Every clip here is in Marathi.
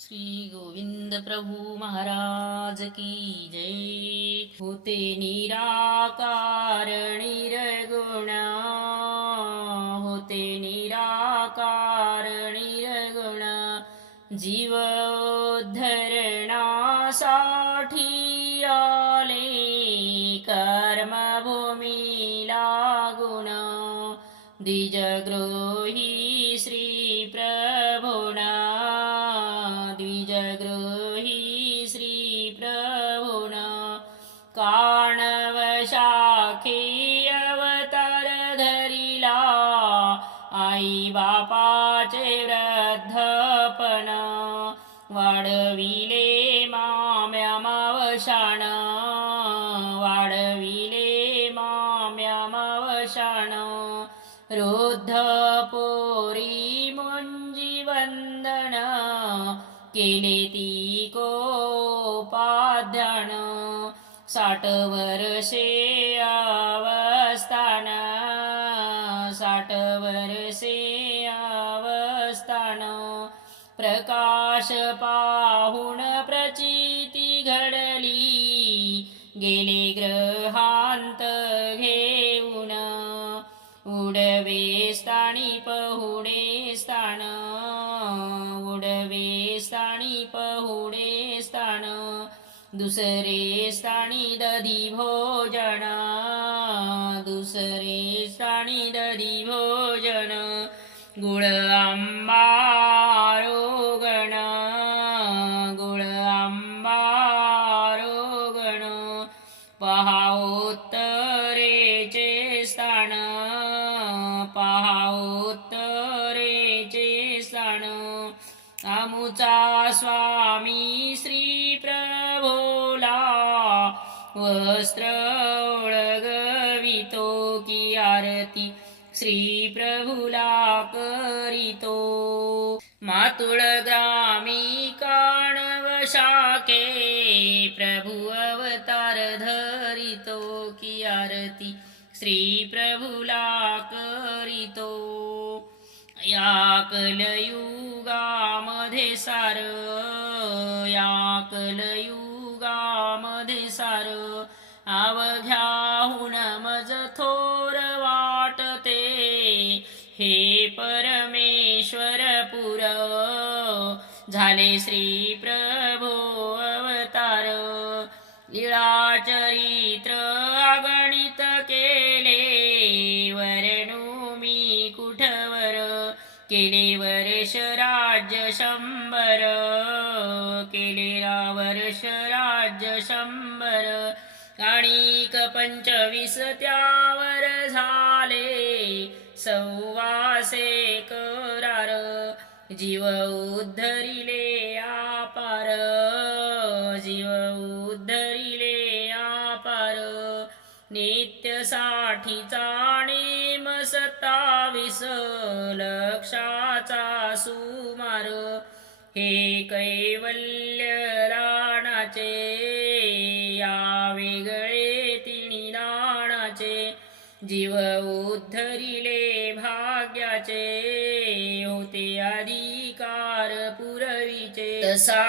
श्री गोविंद प्रभु महाराज की जय। होते निराकार निरगुण होते निराकार निरगुण जीव धरणासाठी आले कर्मभूमी लागुण द्विजग्रोही शाखी अवतार धरिला आई बापाचे वृद्धपण वाढविले माम्या मावशाण वाढविले माम्या मावशाण. रुद्ध पोरी मुंजी वंदन केले ती कोपाध्यान साठ वर्षे अवस्थान साठ वर्षे अवस्थान. प्रकाश पाहुण प्रचिती घडली गेले ग्रहांत घेऊन. उडवे स्थानी पहुडे दुसरे स्थानी दधी भोजन दुसरे स्थानी दधी भोजन गुळ आंबा रोगण गुळ आंबा रोगण पहाओत्तरेचे स्थान पहाओत्तरेचे स्थान आमुचा स्वामी वस्त्र ओळगवितो की आरती. श्री प्रभुला करितो. मातुळ ग्रामी काणवशाके प्रभु अवतार धरितो की आरती. श्री प्रभुला करितो. या कलयुगामध्ये सार या कलयुग झाले श्री प्रभो अवतार. लिळा चरित्र अगणित केले वरणू मी कुठवर? केले वर्ष राज्य शंभर. केले रा वर्ष राज्य शंभर. आणिक पंचवीस त्यावर झाले सव्वासे करार जीव उद्धरिले आपार जीव उद्धरिले आपार. नित्यसाठीचा नेम सत्तावीस लक्षाचा सुमार. हे कैवल्य दानाचे या वेगळे तिणी दानाचे जीव उद्धरिले भाग्याचे. अधिकार पुरवीचे तसा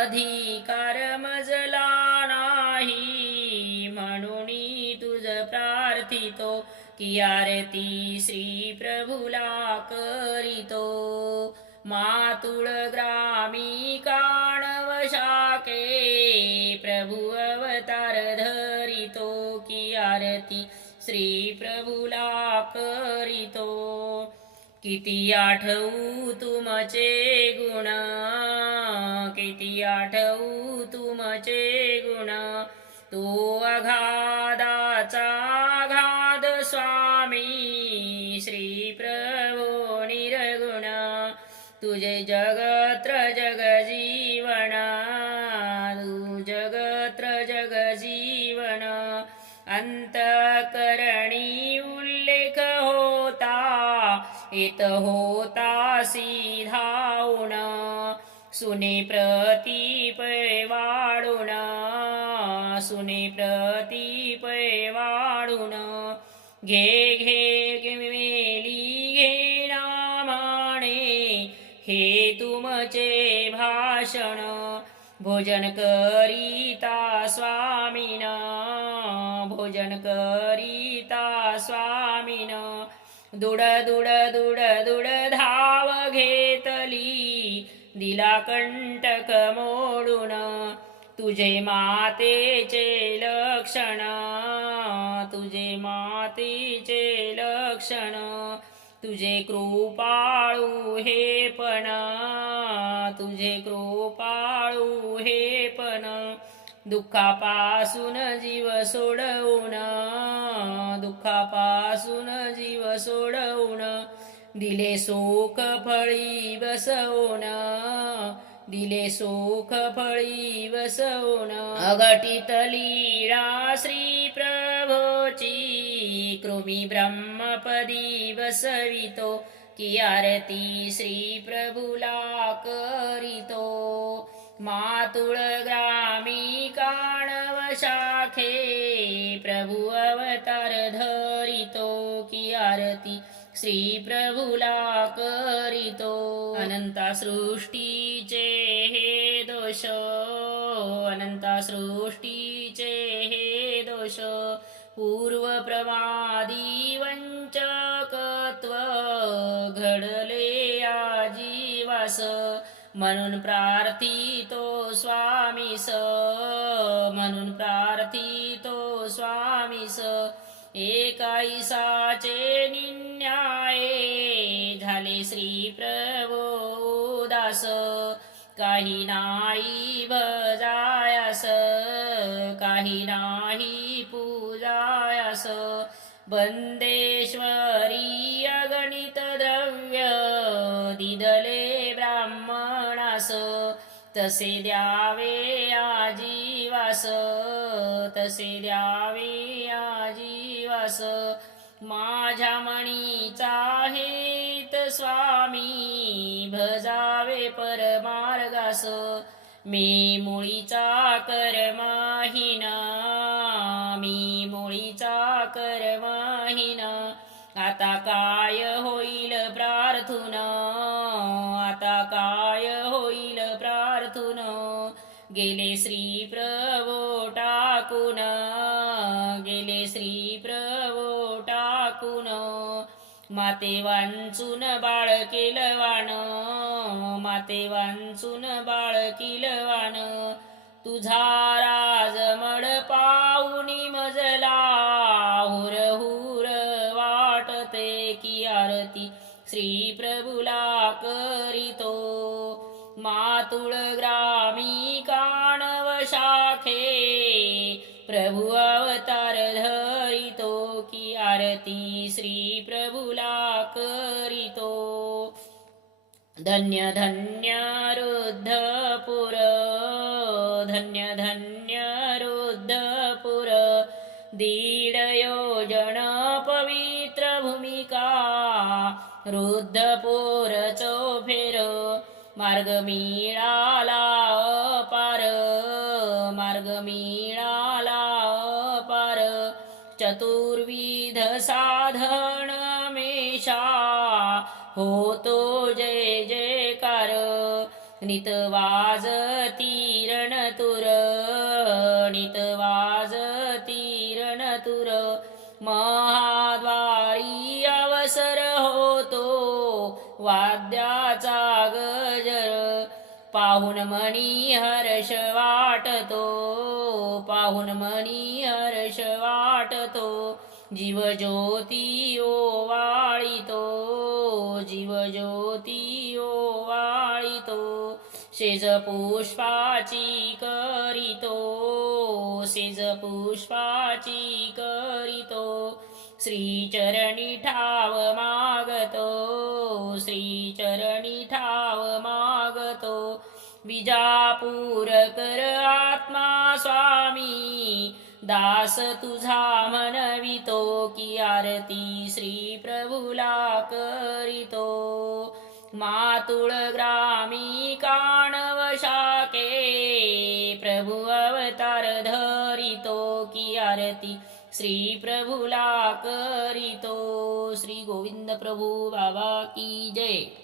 अधिकार मजला नाही म्हणून तुझ प्रार्थितो की आरती श्री प्रभुला करीतो. मातुळ ग्रामी काणवशाके प्रभु अवतार धरितो की आरती श्री प्रभुला करीतो. किती आठवू तुमचे गुण? किती आठवू तुमचे गुण? तो अघादाचा अघाद स्वामी श्री प्रभो निर्गुण. तुझे जगत्र जग इत होता सिधाऊन सुने प्रतीपय वाढून सुने प्रतीपय वाढून घे घे घे मेली घे रामाणे. हे तुमचे भाषण. भोजन करीता स्वामीना. भोजन करीता स्वामीन. दुड दुड दुड दुड धाव घेतली. दिला कंटक मोडून तुझे मातेचे लक्षण. तुझे मातेचे लक्षण. तुझे कृपाळू हे पण. तुझे कृपाळू हे पण. दुःखापासून जीव सोडवून दुःखापासून जीव सोडवून दिले सुख फळी बसवून दिले सुख फळी बसवून अघटित लीळा श्री प्रभोची कृमी ब्रह्मपदी बसवितो की आरती श्री प्रभुला करीतो मातुळ ग्रामी काणव शाखे प्रभु अवतार धरितो की आरती श्री प्रभुला करितो. अनंता सृष्टीचे हे दोष अनंता सृष्टीचे हे दोष पूर्व प्रमादी वंचकत्व घडले आजीवास. म्हणून प्रार्थितो स. म्हणून प्रार्थितो स. एकाईसाचे निन्याये झाले श्री प्रभो दास काही नाही भजायास काही नाही पूजायास. बंदेश्वरी तसे द्यावे आजीवास तसे द्यावे आजीवास माझ्या मणीचा हेत स्वामी भजावे परमार्गास मी मुळीचा कर्माहिना मी मुळीचा कर्माहिना. आता काय होईल प्रार्थना आता काय गेले श्री प्रभो टाकून गेले श्री प्रभो टाकून माते वांचून बाळ केलवान. माते वांचून बाळ केलवान. तुझा राजमड पाहुनी मजला. हुर हुर वाटते की आरती श्री प्रभुला करीतो. मातुळ प्रभु अवतार धरितो की आरती श्री प्रभुला करितो. धन्य धन्य रुद्धपुर धन्य धन्य रुद्धपुर दीड योजन पवित्र भूमिका रुद्धपुर चौफेर मार्ग मिळाला साधन मेषा होतो जय जयकार नित वाजती रणतुर नित वाजती रणतुर महाद्वारी अवसर होतो वाद्याचा गजर पाहुन मणी हर्ष वाटतो पाहुन मणी हर्ष वाटतो जीव ज्योतियो वाळितो जीव ज्योती ओवाळितो शेज पुष्पाची करितो शेज पुष्पाची श्रीचरणी ठाव मागतो श्रीचरणी ठाव मागतो विजापूर कर आत्मा स्वामी दास तुझा मनवितो की आरती श्री प्रभुला करितो. मातुळ ग्रामी काणव शाके प्रभु अवतार धरितो की आरती श्री प्रभुला करितो. श्री गोविंद प्रभु बाबा की जय.